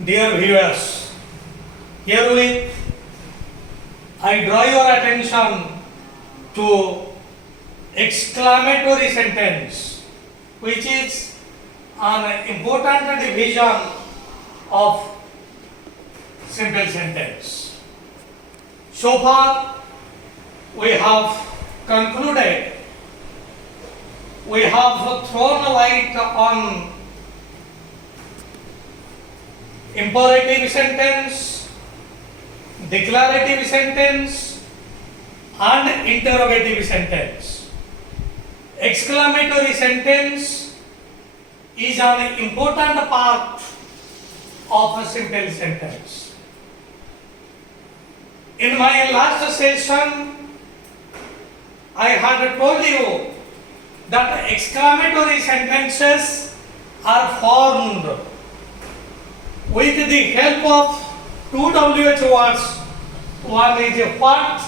Dear viewers, herewith I draw your attention to exclamatory sentence, which is an important division of simple sentence. So far, we have concluded, we have thrown light on imperative sentence, declarative sentence, and interrogative sentence. Exclamatory sentence is an important part of a simple sentence. In my last session, I had told you that exclamatory sentences are formed with the help of two WH words. One is what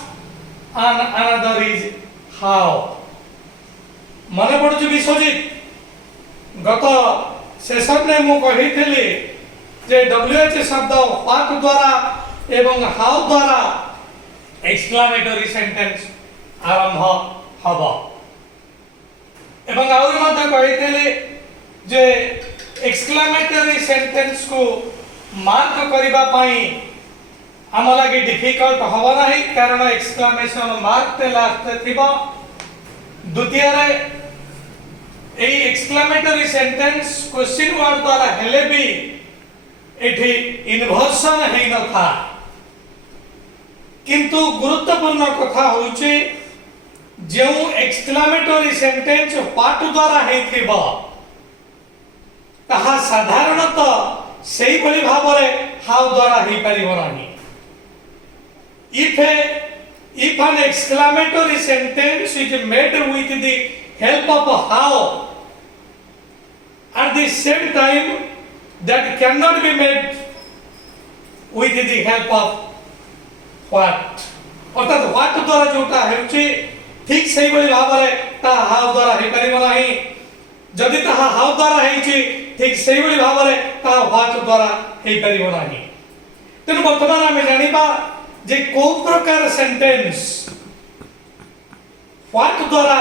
and another is how. मने पड़ुछि विश्वजित गत session में मु कहिथिली जे WH शब्द what द्वारा एवं how द्वारा exclamatory sentence आरंभ हबो एवं आउरी मते कहिथिली जे एक्सक्लामेटरी सेंटेंस को मार्क करिबा पई आम लगे डिफिकल्ट हबो नाही कारण एक्सक्लामेशन मार्क ते लास्ट थिबो द्वितीय रे ए एक्सक्लामेटरी सेंटेंस क्वेश्चन वर्ड द्वारा हेले भी एठी इन्वर्सन हेइ न था किंतु गुरुत्वपूर्ण कथा होउची जो एक्सक्लामेटरी सेंटेंस व्हाट द्वारा हेइ थिबो ताहा साधारणतः सेही भली भाबरे हाउ द्वारा हेइ परिबो नाही if an exclamatory sentence is made with the help of how at the same time that cannot be made with the help of what अर्थात what द्वारा जोटा हेउची ठीक सेही भली भाबरे ता how द्वारा हेइ परिबो नाही जदि ताहा how द्वारा हेइची ठीक सेही भली भाबरे ता what द्वारा हेइ परिबो नाही तेनु वर्तमान आमे जानिबा जे को प्रकार सेंटेंस व्हाट द्वारा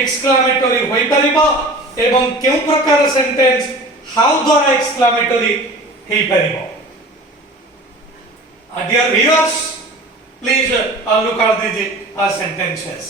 एक्सक्लामेटरी होई परिबो एवं केउ प्रकार सेंटेंस हाउ द्वारा एक्सक्लामेटरी हेई परिबो dear viewers please look at these sentences.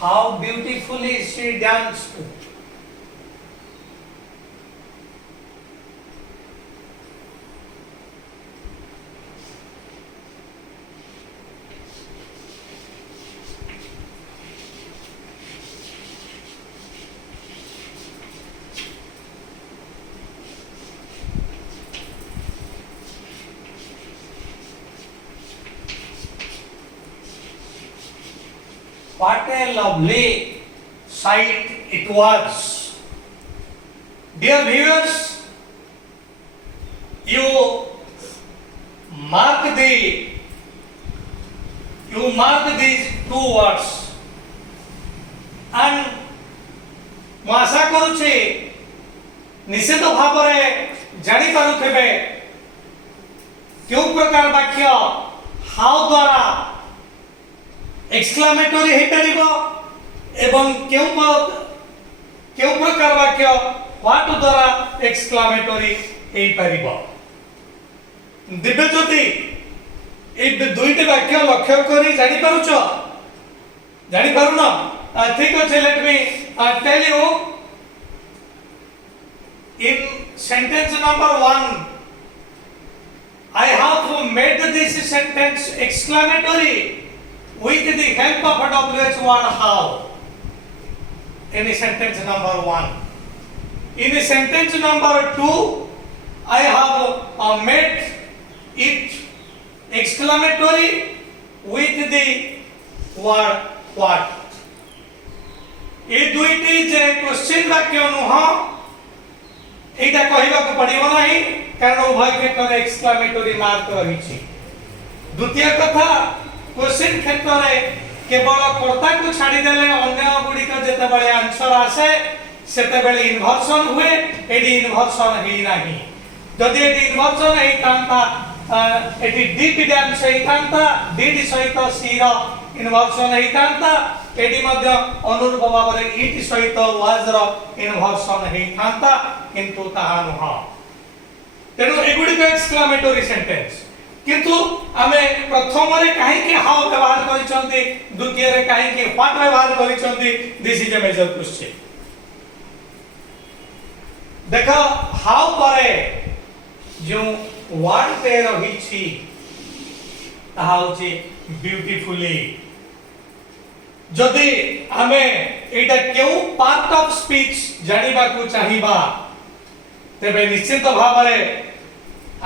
How beautifully she danced. What a lovely sight it was. Dear viewers, you mark these two words and ମୁଁ आशा करूछि निश्चित भाବରେ जानि पारुथेबे केउ प्रकार वाक्य हाउ द्वारा एक्सक्लामेटरी हे परिबो एवं केउ प्रकार वाक्य व्हाट द्वारा एक्सक्लामेटरी हे परिबो दिबे जति ए दुईटी वाक्य लक्ष्य करी जानि पारुछो जानि पारुनो ठीक अछि let me tell you in sentence number 1 I have made this sentence exclamatory with the help of a WH word how in sentence number 1. In sentence number 2 I have made it exclamatory with the word what. ये दुईटी जे question वाक्य नुह एटा कहबा को पड़िबो नाही कारण उभय क्षेत्र रे एक्सक्लेमेटरी मार्क रहिछि। द्वितीय कथा क्वेश्चन क्षेत्र रे केवल कर्ता को छाडी देले अन्य गुडी का जते बळे आंसर आसे सेते बेले इन्वर्सन हुए एडी इन्वर्सन हेई नाही। जदि एडी इन्वर्सन हेई तांता एडी डी विधान सही तांता डी सहित सी रो इन्वर्सन हेई तांता एडी मध्य अनुरूप भाବରେ इट सहित वाज रो इन्वर्सन हेई तांता किंतु ताहा नुह। तेनु एगुडी को एक्सक्लेमेटरी सेंटेंस किंतु आमे प्रथम रे काहे के हाउ व्यवहार करिसंती द्वितीय रे काहे के व्हाट व्यवहार करिसंती this is a major question. देखो हाउ परे जो वर्ड पे रहिछि ताहा होछि ब्यूटीफुली। जदि आमे एटा केउ पार्ट ऑफ स्पीच जानिबा को चाहिबा तेबे निश्चित भाबरे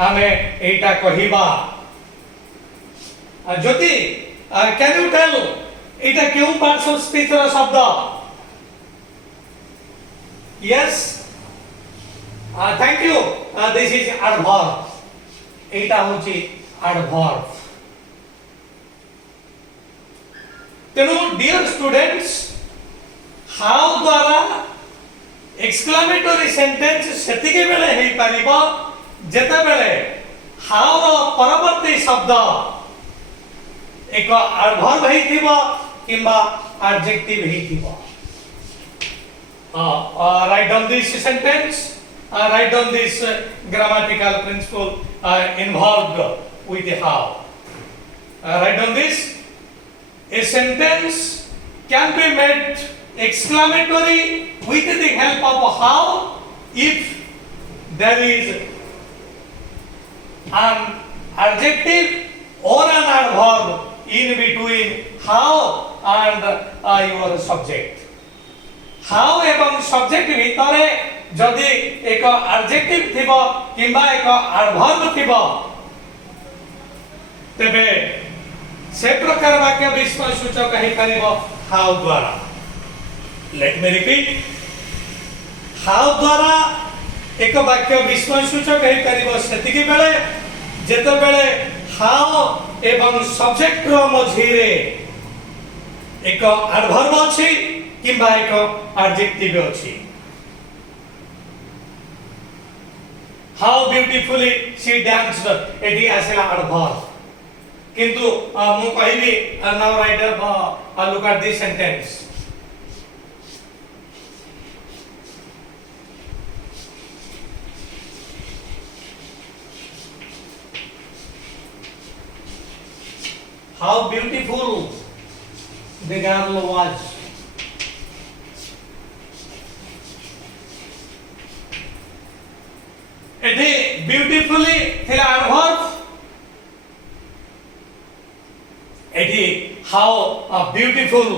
आमे एटा कहिबा जदि कैन यू टेल एटा केउ पार्ट ऑफ स्पीच रो शब्द। Yes thank you this is adverb. एटा होछि एडवर्ब। तेनु डियर स्टूडेंट्स हाउ द्वारा एक्सक्लेमेटरी सेंटेंस सेतिके बेले हेई परिबो जेते बेले हाउ रो परवर्ती शब्द एक एडवर्ब हेइथिबो किबा एडजेक्टिव हेइथिबो। Write down this sentence write down this grammatical principle involved with the how. Write down this. A sentence can be made exclamatory with the help of how if there is an adjective or an adverb in between how and your subject. How एवं subject भितरे जदि एक adjective थिबो किबा एक adverb थिबो तबे से प्रकार वाक्य विस्मय सूचक हे परिबो हाउ द्वारा। लेट मी रिपीट हाउ द्वारा एक वाक्य विस्मय सूचक हे परिबो सेतिकी बेले जेते बेले हाउ एवं सब्जेक्ट रो मझिरे एक एडवर्ब अछि किबा एक एडजेक्टिव अछि। How beautifully she danced एठी आसेला एडवर्ब किंतु मु कहबी now right look at this sentence. How beautiful the girl was. एठी ब्यूटीफुली थिला एडवर्ब एठी how beautiful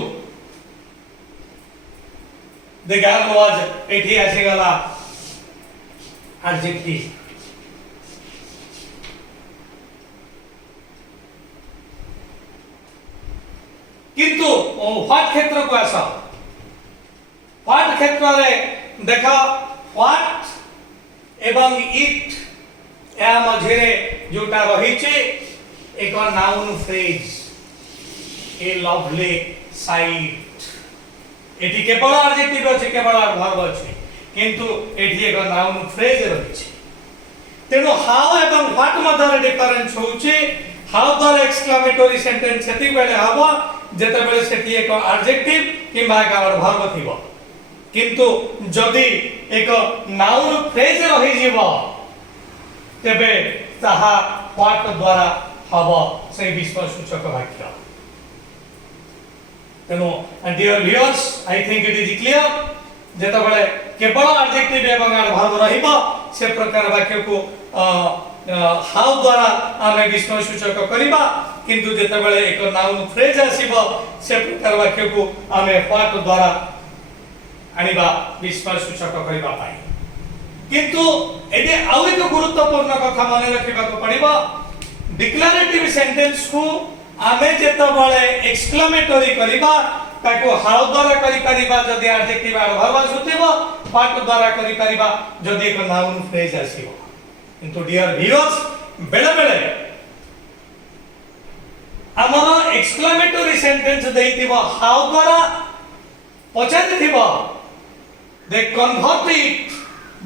the girl was एठी आसी गला एडजेक्टिव। किंतु व्हाट क्षेत्र को आसा व्हाट क्षेत्र रे देखो व्हाट एवं इट या मझिरे जोटा रहिचे एक नाउन फ्रेज ए लवली साइट। एठी केवल एडजेक्टिव अछि केवल एडवर्ब अछि किंतु एठी एक नाउन फ्रेज रहिছে। तेनो हाउ एवं व्हाट मधर डिफरेंस होउचे हाउ द्वारा एक्सक्लेमेटरी सेंटेंस सेति बेले हबो जेते बेले सेति एक एडजेक्टिव किबा एक एडवर्ब थिबो किंतु जदि एक नाउन फ्रेज रहि जीवो तेबे ताहा व्हाट द्वारा हबो से विस्मय सूचक वाक्य। तेनो dear viewers I think it is clear जेते बेले केवल एडजेक्टिव एवं एडवर्ब रहिबो से प्रकार वाक्य को हाउ द्वारा आमे विस्मय सूचक करिबा किंतु जेते बेले एक नाउन फ्रेज आसीबो से प्रकार वाक्य को आमे व्हाट द्वारा आनिबा विस्मय सूचक करिबा पाई। किंतु एते आउ एक गुरुत्वपूर्ण कथा माने रखिबा को पड़िबो डिक्लेरेटिव सेंटेंस को आमे जेतबळे एक्सक्लेमेटरी करिबा ताको हाउ द्वारा करि परिबा जदि एडजेक्टिव एडवर्ब आसुथिबो व्हाट द्वारा करि परिबा जदि एक नाउन फ्रेज आसीबो किंतु डियर व्यूअर्स बेले बेले हमर एक्सक्लेमेटरी सेंटेंस देइतिबो हाउ द्वारा पचारिथिबो दे कन्वर्ट इट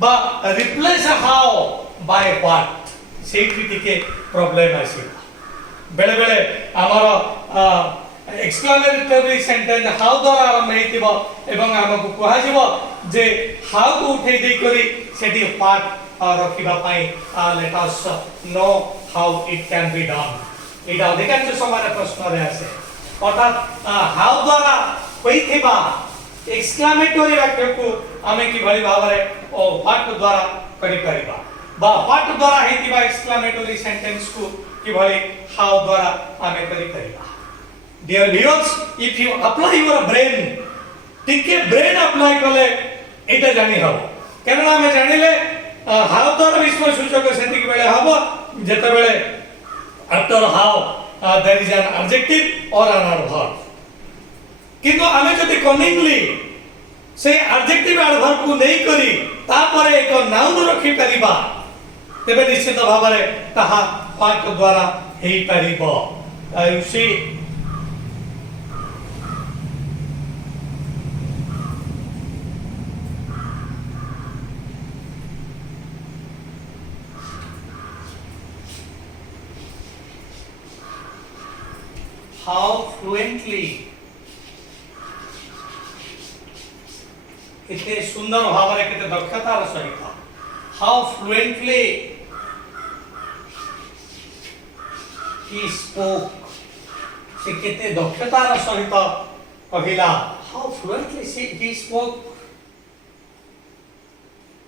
बा रिप्लेस हाउ बाय व्हाट सेठी टिके प्रॉब्लम आसीबो बेले बेले हमर एक्सक्लेमेटरी सेंटेंस हाउ द्वारा आरंभ हेतिबो एवं हमकु कुहा जिवो जे हाउ को उठै देई करी सेठी व्हाट रखिबा पई let us know how it can be done एटा अधिकांश समय प्रश्न रे आसे अर्थात हाउ द्वारा होइथिबा एक्सक्लेमेटरी वाक्य को आमे कि भली भाबरे ओ व्हाट द्वारा करि परिबा बा व्हाट द्वारा हेतिबा एक्सक्लेमेटरी सेंटेंस को कि भली हाउ द्वारा आमे करि परिबा dear viewers if you apply your brain टिके ब्रेन अप्लाई कले एटा जानि हबो कारण आमे जानिले हाउ द्वारा विस्मय सूचक सेति बेले हबो जेते बेले after how there is an adjective or an adverb किंतु आमे जदि कनिंगली से एडजेक्टिव एडवर्ब को नै करी तापरे एक नाउन रखि परिबा तेबे निश्चित भाबरे ताहा व्हाट द्वारा हेई परिबो यू सी how fluently कितने सुंदर भावरे कितने दक्षतार सहित how fluently he spoke से कितने दक्षतार सहित कहिला how fluently he spoke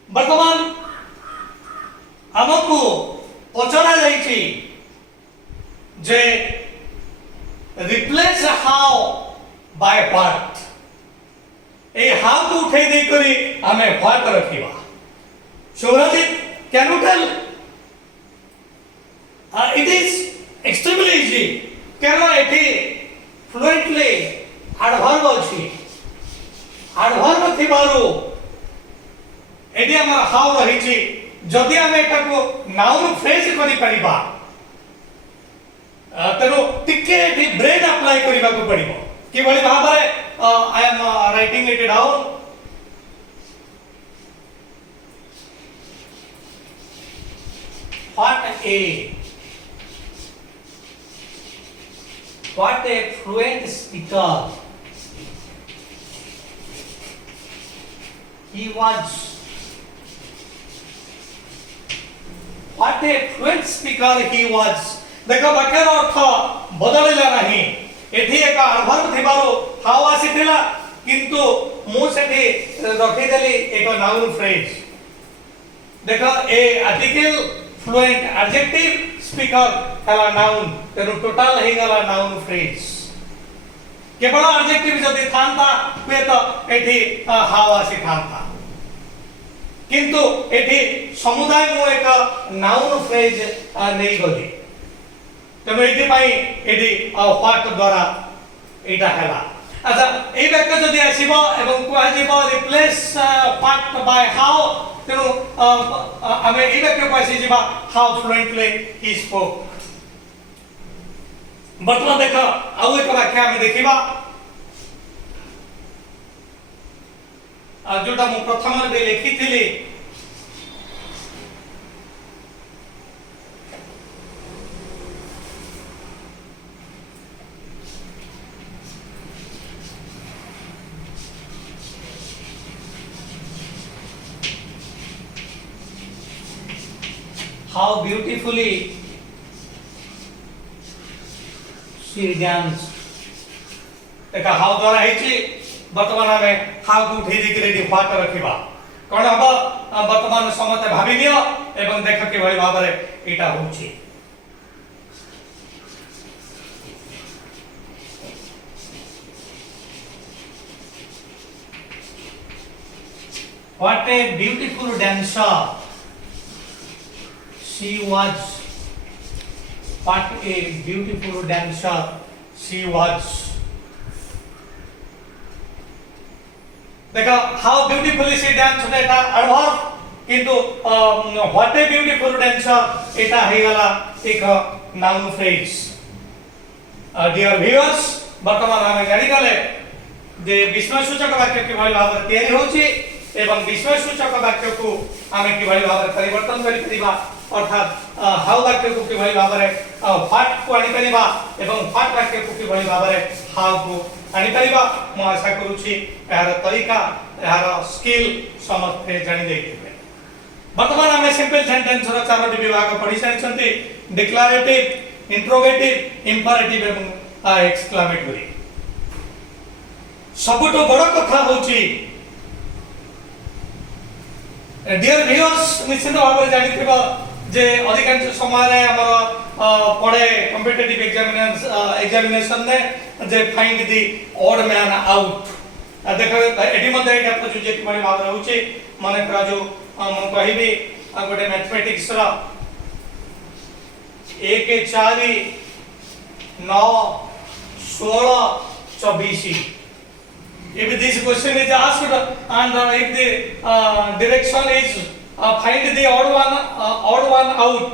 वर्तमान हमकु पचरा जाइछि जे replace how by what A how को उठै दे करी हमें what रखिबा शुभराजित can you tell it is extremely easy केना एठी fluently adverb अछि adverb थिबारो एठी हमर how रहिछि जदि हम एटा को noun phrase करि परिबा तेरो टिके एठी ब्रेन अप्लाई करिबा को पड़िबो कि भली भाबरे I am writing it down what a fluent speaker he was what a fluent speaker he was देखो वाक्यर अर्थ बदलिला नाही एठी एक एडवर्ब थिबारो हाउ आसीथिला किंतु मु सेठी रखि देली एक नाउन फ्रेज देखो ए आर्टिकल फ्लुएंट एडजेक्टिव स्पीकर हला नाउन तेनु टोटल हे गला नाउन फ्रेज केवल एडजेक्टिव जदि थांता पे तो एठी हाउ आसी थांता किंतु एठी समुदाय मु एक नाउन फ्रेज नै गली तेणु ये व्हाट द्वारा एटा हैला अच्छा ए वाक्य जदि आसीबो एवं कुआ जीवो रिप्लेस व्हाट बाय हाउ तेणु आमे ए वाक्य को आसी जीवा हाउ फ्लुएंटली ही स्पोक बर्तमान देख आउ एक वाक्य आमे देखिबा जोटा मु प्रथम रे लिखिथिली how beautifully she danced देखा हाउ द्वारा हेछि वर्तमान में हाउ को उठै दे के व्हाट रखिबा कोन हबो वर्तमान समते भाबी दियो एवं देख के भली भाबरे एटा होछि what a beautiful dancer she was what a beautiful dancer she was. देखो how beautifully she danced Etah adverb किंतु what a beautiful dancer एटा हेगला एक noun phrase. Dear viewers, वर्तमान आमे जानि गले जे विस्मय सूचक वाक्य किभଳି भाବରେ तयारी होछि एवं विस्मय सूचक वाक्य को आमे किभଳି भाବରେ परिवर्तन करि परिबा अर्थात हाउ वाक्य को किभଳି भाବରେ व्हाट को आनि परिबा एवं व्हाट वाक्य को किभଳି भाବରେ हाउ को आनि परिबा म आशा करूछि यार तरीका यार स्किल समस्ते जानि दैथिबे। वर्तमान आमे सिंपल सेंटेंस रो चारोटी विभाग पढि सारिछन्ती डिक्लरेटिव इंट्रोगेटिव इंपरेटिव एवं एक्सक्लेमेटरी। सबुठो बड़ कथा होछि डियर व्यूअर्स निश्चित भाव जानिथिबा जे अधिकांश समय रे हमर पढे कॉम्पिटिटिव एग्जामिनेशन ने जे find the odd man out देखो एटी मध्ये एटा प्रश्न जे किमारी भाव रहउछि माने करा जो म कहिबी गोटे मैथमेटिक्स रा 1 4 9 16 24 if this question is asked and if the direction is find the odd one out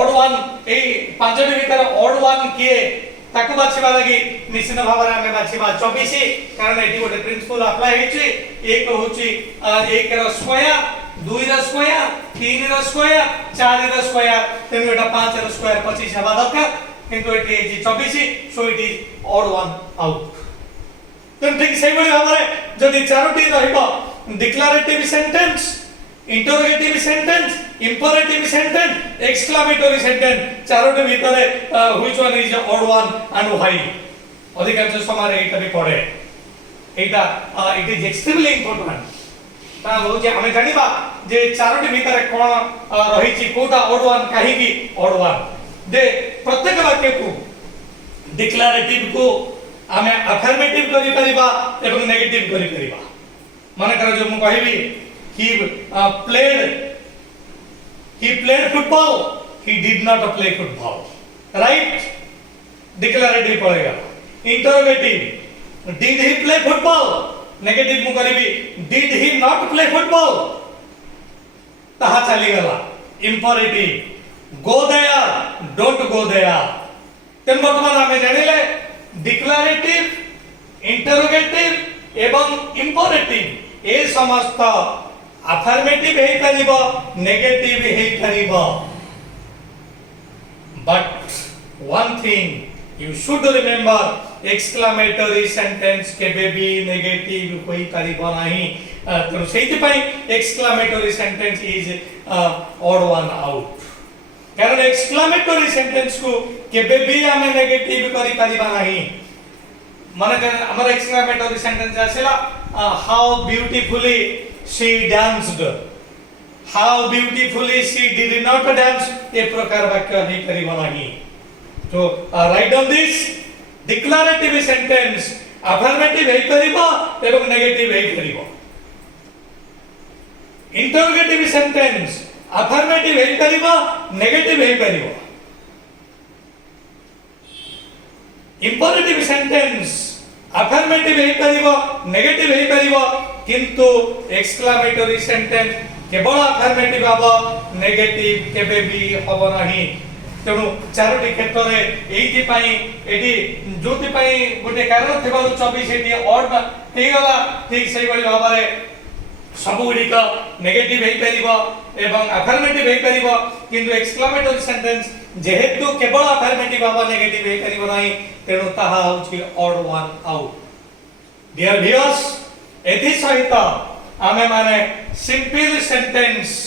odd one ए पांचटी भीतर odd one किए ताकू बाछिबा लागि निश्चित भाव रे हमें बाछिबा 24 कारण एटी गोटे प्रिंसिपल अप्लाई हेछि एक होछि 1 रो स्क्वायर 2 रो स्क्वायर 3 रो स्क्वायर 4 रो स्क्वायर तेनु एटा 5 रो स्क्वायर 25 हेबा दरकार किंतु eighty 24 so it is odd one out। तेन ठीक सही बड़ी भाव रे जदि चारोटी रहिबो declarative sentence interrogative sentence imperative sentence exclamatory sentence चारोटी भितरे which one is odd one and why अधिकांश समय एटा भी पड़े एटा इट इज एक्सट्रीमली इंपोर्टेंट ता हो जे हमें जानिबा जे चारोटी भितरे कोन रहिछि कोटा ऑड वन काहे की ऑड वन दे प्रत्येक वाक्य को डिक्लरेटिव को आमे अफर्मेटिव करि परिबा एवं नेगेटिव करि परिबा माने कर जो म कहिबी he played football he did not play football right declarative पड़ेगा interrogative did he play football negative मु करिबी did he not play football ताहा चली गला imperative go there don't go there तेन वर्तमान आमे जानिले डिक्लरेटिव इंटरोगेटिव एवं इंपरेटिव ए समस्त अफर्मेटिव हे परिबो नेगेटिव हे परिबो but one thing you should remember exclamatory sentence के बेबी नेगेटिव होई परिबो नाही तो सेति पई exclamatory sentence is odd one out कारण एक्सक्लेमेटरी सेंटेंस को केबे भी हमें नेगेटिव करि परिबा नाही माने हमर एक्सक्लेमेटरी सेंटेंस आसेला how beautifully she danced how beautifully she did not dance ए प्रकार वाक्य हे परिबा नाही तो write down this declarative sentence affirmative हे परिबा एवं नेगेटिव हे परिबा इंटरोगेटिव सेंटेंस अफर्मेटिव हे परिबा नेगेटिव हे परिबा इंपरेटिव सेंटेंस अफर्मेटिव हे परिबा नेगेटिव हे परिबा किंतु एक्सक्लेमेटरी सेंटेंस केवल अफर्मेटिव हबो नेगेटिव केबे भी हबो नाही तेनु चारोटी क्षेत्र रे एथि पई एठी जोति पई गोटे कारण थिबारु 24 एठी ऑड हे गला ठीक सही बळी भाबरे सब गुडी का नेगेटिव हे परिबो एवं अफर्मेटिव हे परिबो किंतु एक्सक्लेमेटरी सेंटेंस जेहेतु केवल अफर्मेटिव हबो नेगेटिव हे परिबो नाही तेनु ताहा होछि odd one out. Dear viewers एथि सहित आमे माने सिंपल सेंटेंस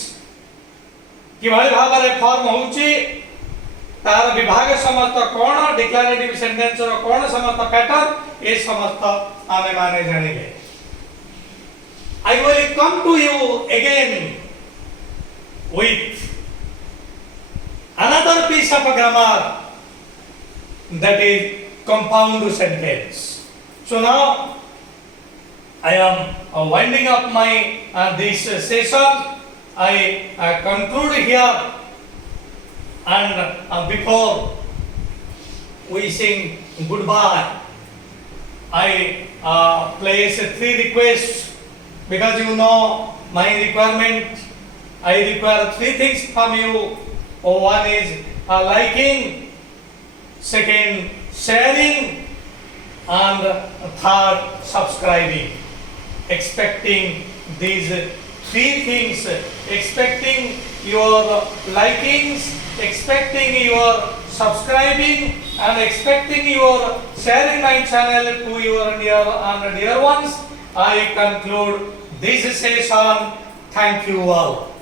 किभଳି भाबरे फॉर्म होउछि तार विभाग समस्त कोन डिक्लरेटिव सेंटेंस रो कोन समस्त पैटर्न ए समस्त आमे माने जानिले। I will come to you again with another piece of grammar that is compound sentence. So now I am winding up my this session. I conclude here And before we sing goodbye, I place 3 requests because you know my requirement. I require 3 things from you. One is liking, second sharing, and third subscribing. Expecting these 3 things, expecting your likings, expecting your subscribing, and expecting your sharing my channel to your near and dear ones, I conclude this session. Thank you all.